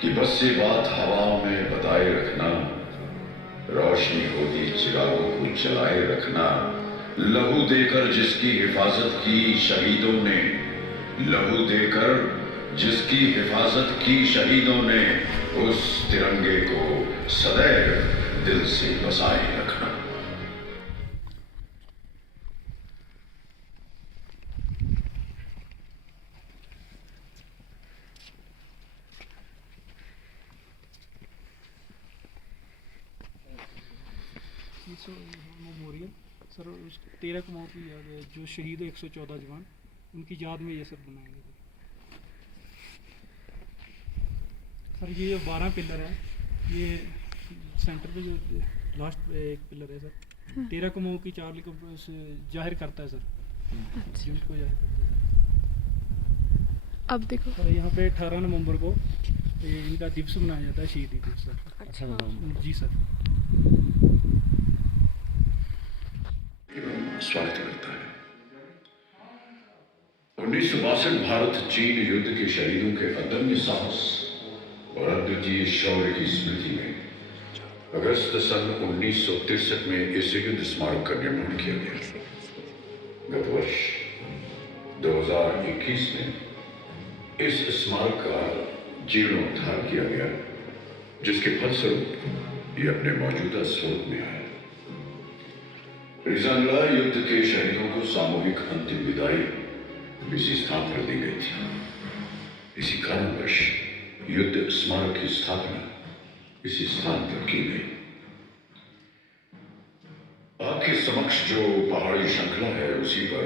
कि बस ये बात हवाओं में बताए रखना, रोशनी होती चिरागों को जलाए रखना। लहू देकर जिसकी हिफाजत की शहीदों ने, लहू देकर जिसकी हिफाजत की शहीदों ने, उस तिरंगे को सदैव दिल से बसाए रखना। मेमोरियल सर, उस 13 कुमाऊं की याद है जो शहीद है, 114 जवान, उनकी याद में ये सब बनाएंगे सर। ये जो 12 पिलर है, ये सेंटर पे जो लास्ट एक पिलर है सर, 13 कुमाऊं की चार्ली को जाहिर करता है सर। जिनको जाहिर करता है। अब देखो सर यहाँ पे 18 नवंबर को इनका दिवस मनाया जाता है, शहीदी दिवस सर। अच्छा जी सर। स्वागत करता है। 1962 भारत चीन युद्ध के शहीदों के अदम्य साहस और अद्वितीय शौर्य की स्मृति में अगस्त सन 1963 में इस युद्ध स्मारक का निर्माण किया गया। गत वर्ष 2021 में इस स्मारक का जीर्णोद्धार किया गया, जिसके फलस्वरूप ये अपने मौजूदा स्वरूप में आया। रिजांगला युद्ध के शहीदों को सामूहिक अंतिम विदाई इसी स्थान पर दी गई थी। इसी कारणवश युद्ध स्मारक की स्थापना इसी स्थान पर की गई। आपके समक्ष जो पहाड़ी श्रृंखला है, उसी पर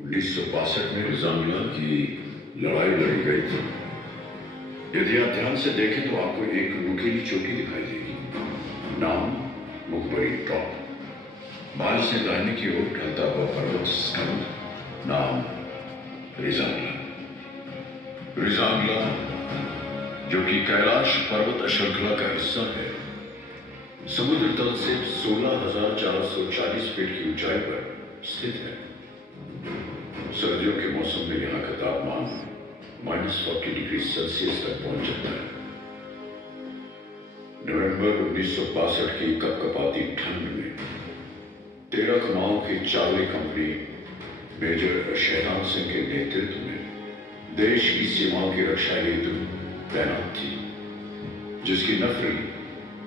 1962 में रिजांगला की लड़ाई लड़ी गई थी। यदि आप ध्यान से देखें तो आपको एक नुकीली चोटी दिखाई देगी। नाम मुखबरी टॉप। बाएं से दाहिने की ओर ढलता हुआ पर्वत स्कंद, नाम रिजांगला। रिजांगला जो कि कैलाश पर्वत श्रृंखला का हिस्सा है, समुद्र तल से 16,440 फीट की ऊंचाई पर स्थित है। सर्दियों के मौसम में यहाँ का तापमान -40 डिग्री सेल्सियस तक पहुंच जाता है। नवंबर 1962 की कपकपाती ठंड में 13 कुमाऊं की Charlie company major Shaitan Singh के नेतृत्व में देश की सीमाओं की रक्षा हेतु तैनात थी, जिसकी नफरी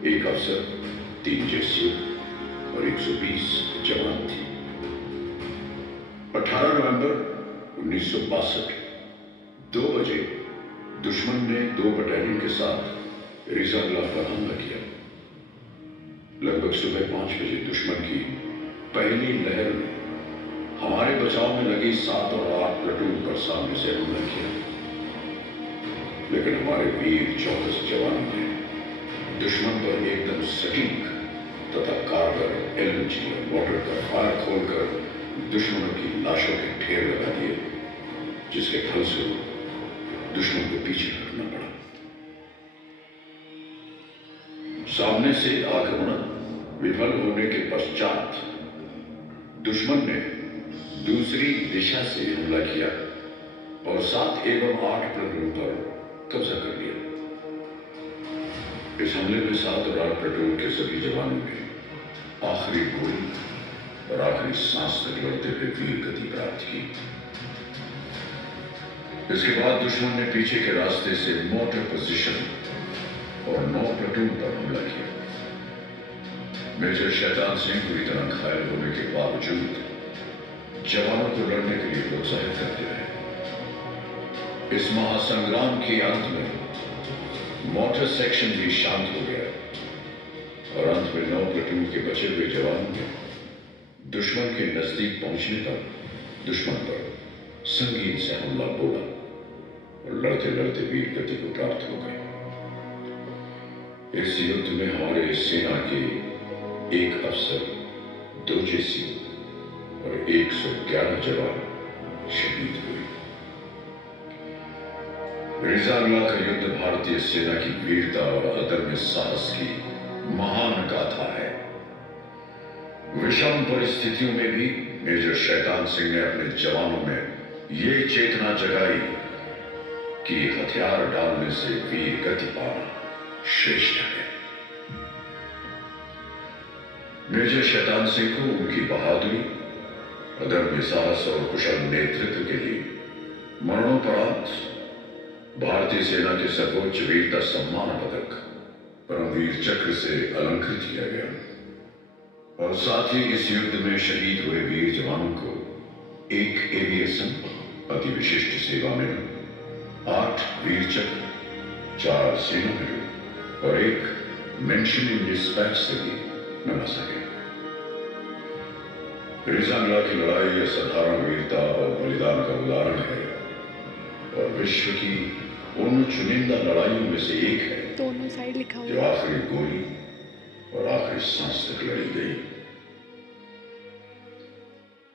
एक अफसर, 3 जेसीओ और 120 जवान थी। 18 नवंबर 1962 2 बजे दुश्मन ने 2 बटालियन के साथ रिजांगला पर हमला किया। लगभग सुबह 5 बजे दुश्मन की पहली लहर ने हमारे बचाव में लगी 7 और 8 प्लाटून पर सामने से हमला किया, लेकिन हमारे वीर चौकस जवानों ने दुश्मन पर एकदम सटीक तथा कारगर एलएमजी और मोटर का फायर खोलकर दुश्मनों की लाशों के ढेर लगा दिए, जिसके फलस्वरूप दुश्मन को पीछे हटना पड़ा। सामने से आक्रमण विफल होने के पश्चात दुश्मन ने दूसरी दिशा से हमला किया और 7 एवं 8 प्लाटून पर कब्जा कर लिया। इस हमले में 7 और 8 प्लाटून के सभी जवानों ने आखिरी गोली और आखिरी सांस तक लड़ते हुए वीर गति प्राप्त की। इसके बाद दुश्मन ने पीछे के रास्ते से मोटर पोजीशन और 9 प्लाटून पर हमला किया। मेजर शैतान सिंह पूरी तरह घायल होने के बावजूद जवानों को लड़ने के लिए प्रोत्साहित करते रहे। इस महासंग्राम के अंत में मोटर सेक्शन भी शांत हो गया और अंत में 9 प्लाटून के बचे हुए जवानों ने दुश्मन के नजदीक पहुंचने पर दुश्मन पर संगीन से हमला बोला और लड़ते लड़ते वीर गति को प्राप्त हो गए। इस युद्ध में हमारे सेना के 1 अफसर, 2 जेसीओ और 111 जवान शहीद हुए। रिजांगला का युद्ध भारतीय सेना की वीरता और अदम्य साहस की महान गाथा है। विषम परिस्थितियों में भी मेजर शैतान सिंह ने अपने जवानों में ये चेतना जगाई कि हथियार डालने से वीर गति पाना श्रेष्ठ है। मेजर शैतान सिंह को उनकी बहादुरी, अदम्य साहस और कुशल नेतृत्व के लिए मरणोपरांत भारतीय सेना के सर्वोच्च वीरता सम्मान पदक परमवीर चक्र से अलंकृत किया गया और साथ ही इस युद्ध में शहीद हुए वीर जवानों को एक एविएशन अति विशिष्ट सेवा मेडल, 8 वीर चक्र, 4 सेना मेडल और 1 मेंशन इन डिस्पैच से भी नवाजा गया। रिजांगला की लड़ाई असाधारण वीरता और बलिदान का उदाहरण है और विश्व की उन चुनिंदा लड़ाइयों में से एक है दोनों साइड लिखा हुआ जो आखिरी गोली और आखिरी सांस तक लड़ी गई।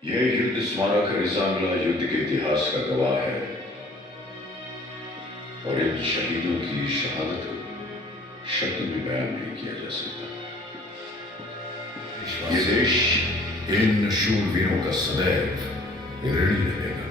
यह युद्ध स्मारक रिजांगला युद्ध के इतिहास का गवाह है और इन शहीदों की शहादत को शब्द में बयान नहीं किया जा सकता। ये देश इन शूरवीरों का सदैव ऋणी रहेगा।